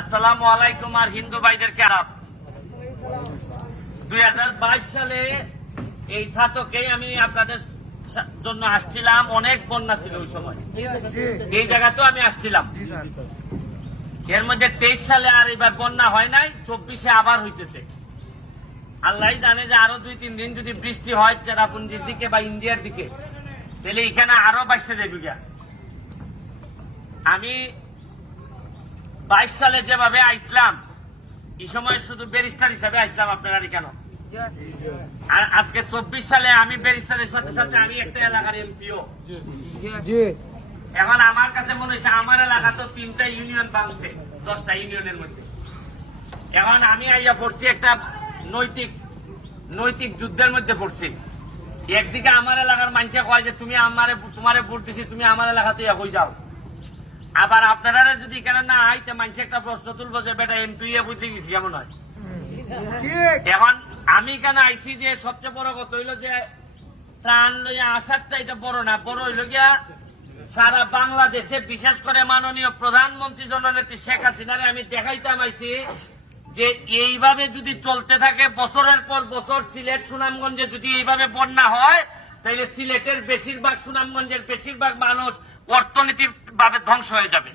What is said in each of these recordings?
আসসালামু আলাইকুম আর হিন্দু ভাইদেরকে আদাব। 2022 সালে এই ছাতকেই আমি আপনাদের জন্য আসছিলাম। অনেক বন্যা ছিল ওই সময়, এই জায়গাতেও আমি আসছিলাম। এর মধ্যে 23 সালে আর এবার বন্যা হয় নাই, 24-এ আবার হইতেছে। আল্লাহ জানে যে আরো 2-3 দিন যদি বৃষ্টি হয় চেরাপুঞ্জির দিকে বা ইন্ডিয়ার দিকে, তাহলে এখানে আরো বাইসে যাবে। আমি 22 সালে যেভাবে আইসলাম, এই সময় শুধু ব্যারিস্টার হিসাবে আইসলাম আপনারা কেন, আর আজকে 24 সালে আমি ব্যারিস্টারের সাথে সাথে আমি একটা এলাকার এমপিও। এখন আমার কাছে মনে হয়েছে আমার এলাকা তো 3টা ইউনিয়ন বাংছে 10টা ইউনিয়নের মধ্যে। এখন আমি আইয়া পড়ছি একটা নৈতিক যুদ্ধের মধ্যে পড়ছি। একদিকে আমার এলাকার মানুষে কয় যে তুমি তোমারে ভোট দিছি, তুমি আমার এলাকাতে হয়ে যাও। আবার আপনারা যদি কেন না আইতে মানুষ একটা প্রশ্ন তুলবো যে বেটা এমপি বুঝতে গেছি কেমন হয়। এখন আমি কেন আইসি যে সবচেয়ে বড় কথা হইলো যে ত্রাণ লইয়া আসারটা এটা বড় না, বড় হইল গিয়া সারা বাংলাদেশে বিশেষ করে মাননীয় প্রধানমন্ত্রী জননেত্রী শেখ হাসিনারে আমি দেখাইতাম আইছি যে এইভাবে যদি চলতে থাকে বছরের পর বছর সিলেট সুনামগঞ্জে যদি এইভাবে বন্যা হয়, তাহলে সিলেটের বেশিরভাগ সুনামগঞ্জের বেশিরভাগ মানুষ অর্থনৈতিক ভাবে ধ্বংস হয়ে যাবে।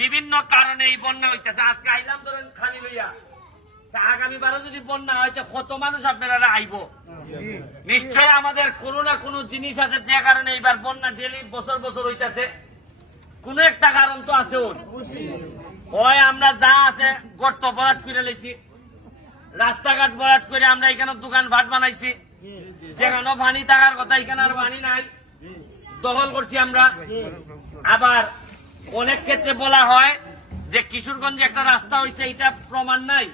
বিভিন্ন কারণে এই বন্যা হইতেছে। আজকে আইলাম ধরেন খালি লইয়া, আগামী বারও যদি বন্যা হয় কত মানুষ আপনারা আইব। নিশ্চয় আমাদের কোনো না কোনো জিনিস আছে যে কারণে এইবার বন্যা ডেলি বছর বছর হইতেছে। কোন একটা কারণ তো আছে। ওই আমরা যা আছে গর্ত ভরাট করে লেছি, রাস্তাঘাট ভরাট করে আমরা এখানে দোকান ভাট বানাইছি, যেখানে পানি থাকার কথা এখানে আর পানি নাই, দখল করছি আমরা। আবার অনেক ক্ষেত্রে বলা হয় যে কিশোরগঞ্জে একটা রাস্তা হয়েছে, এটা প্রমাণ নাই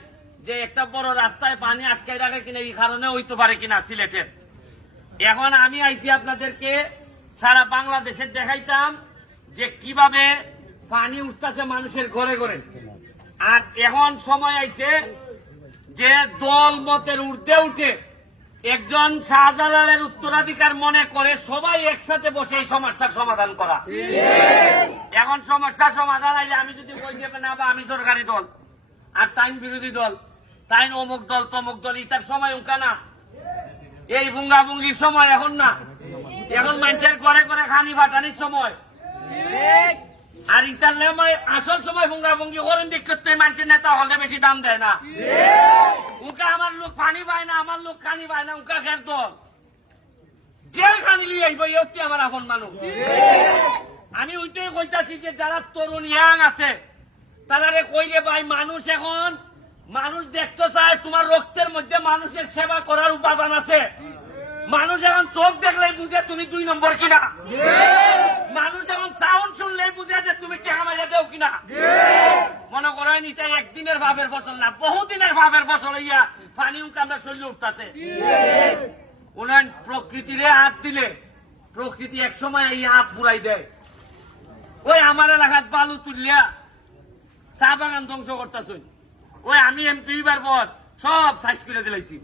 যে একটা বড় রাস্তায় পানি আটকাই রাখে কিনা, এই কারণে হইতে পারে কিনা সিলেটের। এখন আমি আইছি আপনাদেরকে সারা বাংলাদেশে দেখাইতাম যে কিভাবে পানি উঠতেছে মানুষের ঘরে ঘরে। আর এখন সময় আইছে যে দল মতের উঠতে উঠে একজন শাহজালালের উত্তরাধিকার মনে করে সবাই একসাথে বসে এই সমস্যার সমাধান করা। এখন সমস্যার সমাধান আইলে আমি যদি বই দেবে না বা আমি সরকারি দল আর তাইন বিরোধী দল, তাইন অমুক দল তমুক দল, ইটার সময় উঙ্কা না, এই ভুঙ্গাভুঙ্গির সময় এখন না। এখন মানুষের ঘরে ঘরে খানি বাটানির সময়। আর ইটার আসল সময় ভুঙ্গাভুঙ্গি করেন দেখতে মানুষের নেতা হলে বেশি দাম দেয় না। উনকা আমার লোক পানি পায় না, আমার লোক খানি পায় না, উনকা খের দল যে খানি লিয়ে আইব ইয়ত্তি আমার আপন মানুষ। আমি ওইটাই কইতাছি যে যারা তরুণ ইয়াং আছে তারা কইলে ভাই মানুষ এখন মানুষ দেখতে চায় তোমার রক্তের মধ্যে মানুষের সেবা করার উপাদান আছে। মানুষ এখন চোখ দেখলেই বুঝে তুমি 2 নম্বর কিনা, মানুষ এখন সাউন্ড শুনলেই বুঝে যে তুমি টাকা মাইলে দেও কিনা। মনে করেন এটা একদিনের ভাবের ফসল না, বহুদিনের ভাবের ফসল হইয়া পানি উনকে আমরা শরীরে উঠতেছে। উন্নয়ন প্রকৃতিরে হাত দিলে প্রকৃতি এক সময় এই হাত ফুরাই দেয়। ওই আমার এলাকার বালু তুলিয়া চা বাগান ধ্বংস করতেছ, ওই আমি এমপি বার পর সব সাইজ করে দিলাইছি।